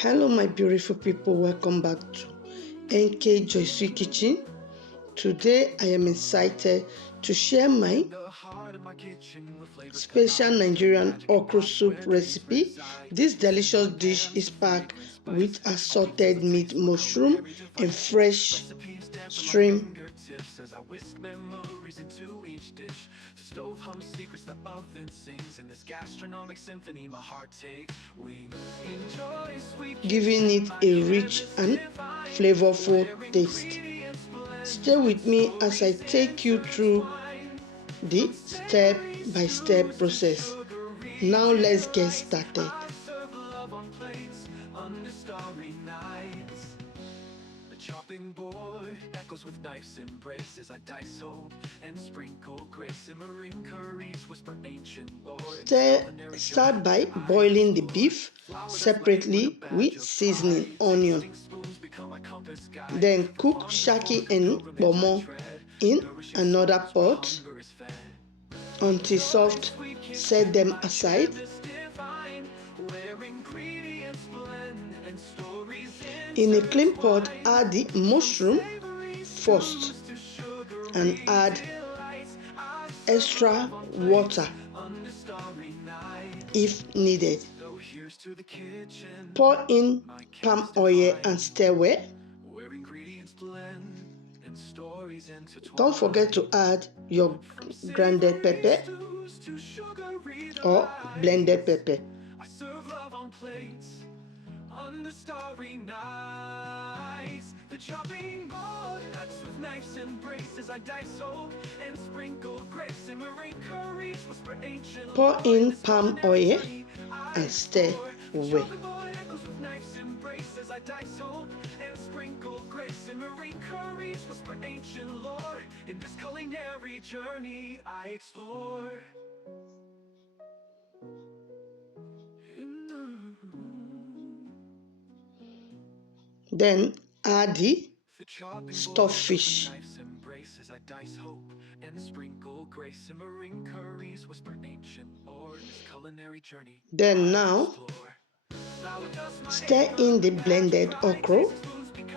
Hello my beautiful people, welcome back to NK Joyce's Kitchen. Today I am excited to share my special Nigerian okra soup recipe. This delicious dish is packed with assorted meat, mushroom and fresh shrimp. Stove hum secrets the oven sings in this gastronomic symphony my heart takes wings, giving it a rich and flavorful taste. Stay with me as I take you through the step-by-step process. Now let's get started. Chopping board echoes with knives embrace as I dice hope and sprinkle grace, simmering curries whisper ancient lore. Start by boiling the beef separately with seasoning onion. Then cook shaki and pomo in another pot until soft. Set them aside. In a clean pot, add the mushroom first and add extra water if needed. Pour in palm oil and stir well. Don't forget to add your grounded pepper or blended pepper. Under starry nights, the chopping board cuts with knives and braces. I dice soap and sprinkle grace, simmering curries whisper ancient. Pour in palm oil and stir well. I dice soap and sprinkle grace, simmering curries whisper ancient lore. In this culinary journey I explore. Then add the stuffed fish. Then now stir in the blended okra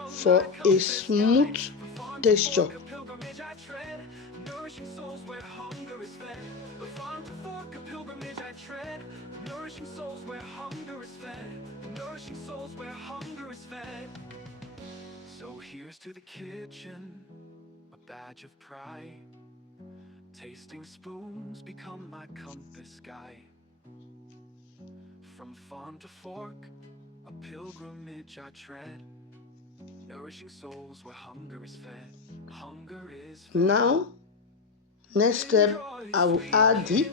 for a smooth texture. Nourishing souls where hunger is fed. Nourishing souls where hunger is fed. So here's to the kitchen, a badge of pride. Tasting spoons become my compass guide. From farm to fork, a pilgrimage I tread. Nourishing souls where hunger is fed. Hunger is fed. Now, next step, I will add the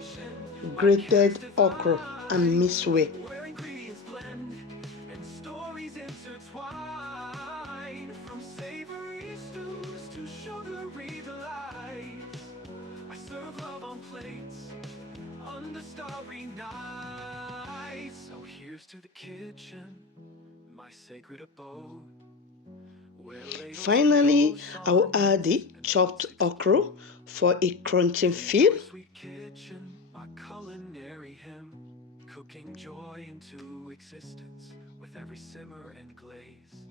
grated okra and mix well. From savory stews to sugary delights, I serve love on plates under starry nights. So here's to the kitchen, my sacred abode. Finally, I will add the chopped okra for a crunching feel. Sweet kitchen, my culinary hymn, cooking joy into existence with every simmer and glaze.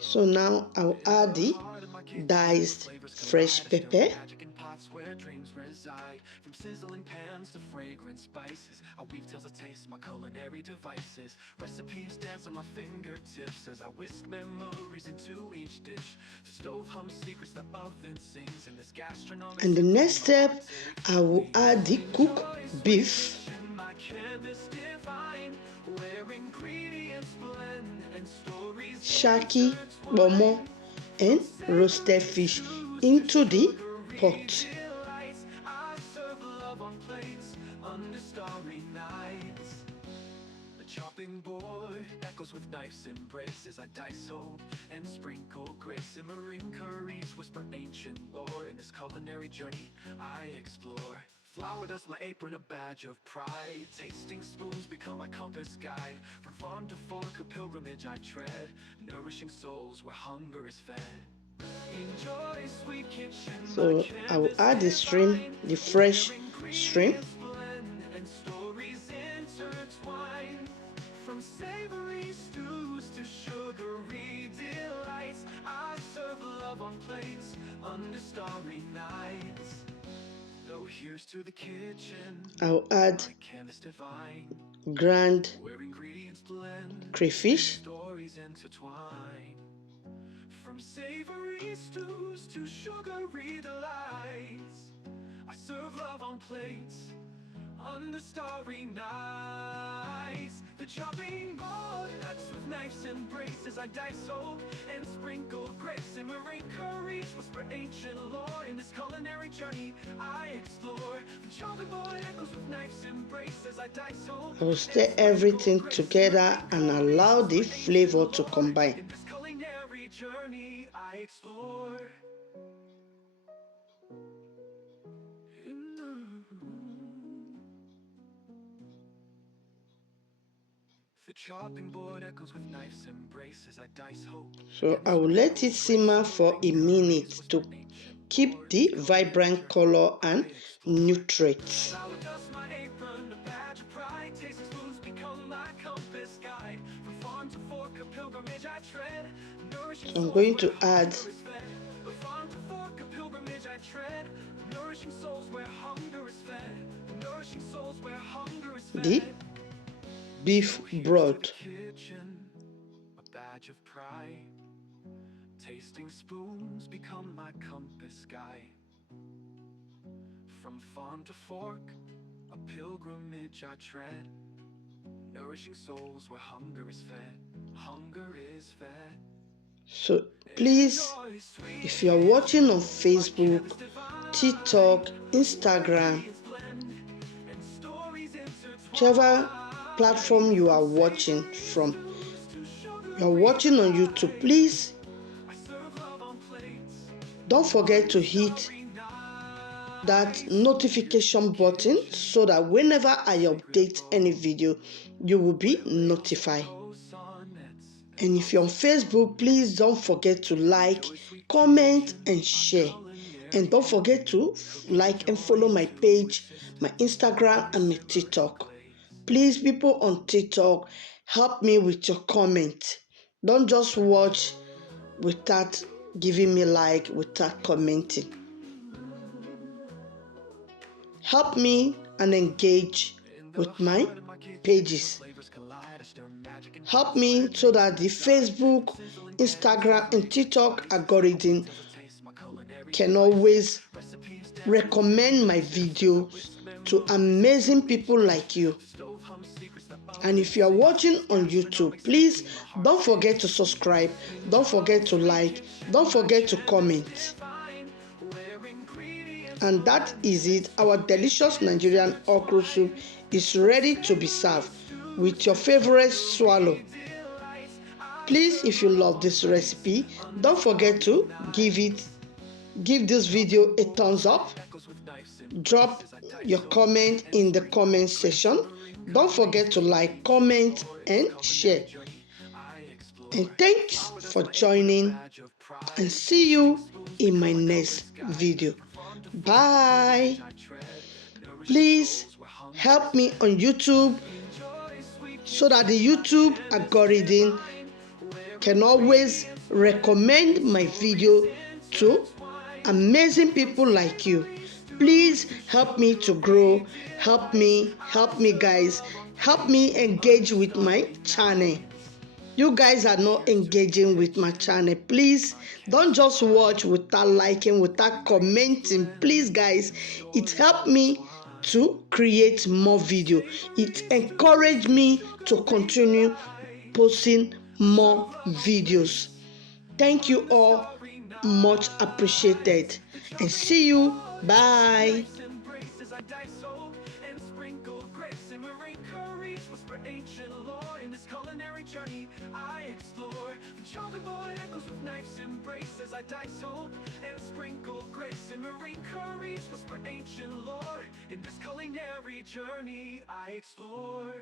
So now I'll add the diced fresh pepper. From sizzling pans to fragrant spices, I weave tales of taste, my culinary devices. Recipes dance on my fingertips as I whisk memories into each dish. The stove hums secrets the oven sings in this gastronomic. And the next step, I will add the cooked beef. Shaki, pomo, and roasted fish into the pot. The chopping board echoes with knives embrace as I dice hope and sprinkle grace, simmering curries whisper ancient lore. In this culinary journey I explore. Flour does my apron a badge of pride. Tasting spoons become my compass guide. From farm to fork, a pilgrimage I tread. Nourishing souls where hunger is fed. Enjoy sweet kitchen, my So I will canvas add the and shrimp, vine, the where fresh shrimp. ingredients blend and stories intertwine. From savory stews to sugary delights, I serve love on plates under starry nights. So here's to the kitchen, I'll add my canvas divine, ground where ingredients blend and crayfish. stories intertwine. From savory stews to sugary delights, I serve love on plates under starry nights. The chopping board cuts with knives and braces. I dice hope and sprinkle grace. Simmering curries whisper ancient lore. In this culinary journey I explore. The chopping board echoes with knives and braces. I dice hope I will and stir sprinkle everything grace. together Simmering and curries allow the whisper flavor ancient to lore. combine. In this culinary journey I explore. The chopping board echoes with knives and braces. I dice hope. So I will let it simmer for a minute to keep the vibrant color and nutrients. So I'm going to add the beef broth. Tasting spoons become my compass guide. From farm to fork, a pilgrimage I tread. Nourishing souls where hunger is fed. Hunger is fed. So please, if you are watching on Facebook, TikTok, Instagram, whichever platform you are watching from, you are watching on YouTube, please don't forget to hit that notification button so that whenever I update any video, you will be notified. And if you're on Facebook, please don't forget to like, comment, and share. And don't forget to like and follow my page, my Instagram, and my TikTok. Please, people on TikTok, help me with your comment. Don't just watch without giving me like, without commenting. Help me and engage with my pages. Help me so that the Facebook, Instagram, and TikTok algorithm can always recommend my videos to amazing people like you. And if you are watching on YouTube, please don't forget to subscribe, don't forget to like, don't forget to comment. And that is it. Our delicious Nigerian okra soup is ready to be served with your favorite swallow. Please, if you love this recipe, don't forget to give this video a thumbs up. Drop your comment in the comment section. Don't forget to like, comment, and share. And thanks for joining, and see you in my next video. Bye. Please help me on YouTube so that the YouTube algorithm can always recommend my video to amazing people like you. Please help me to grow. Help me guys. Help me engage with my channel. You guys are not engaging with my channel. Please don't just watch without liking, without commenting. Please guys, it helped me to create more video. It encouraged me to continue posting more videos. Thank you all, much appreciated, and see you. Bye. chopping board echoes with knife's embrace as I dice hope and sprinkle grace. Simmering curries whisper ancient lore. In this culinary journey I explore.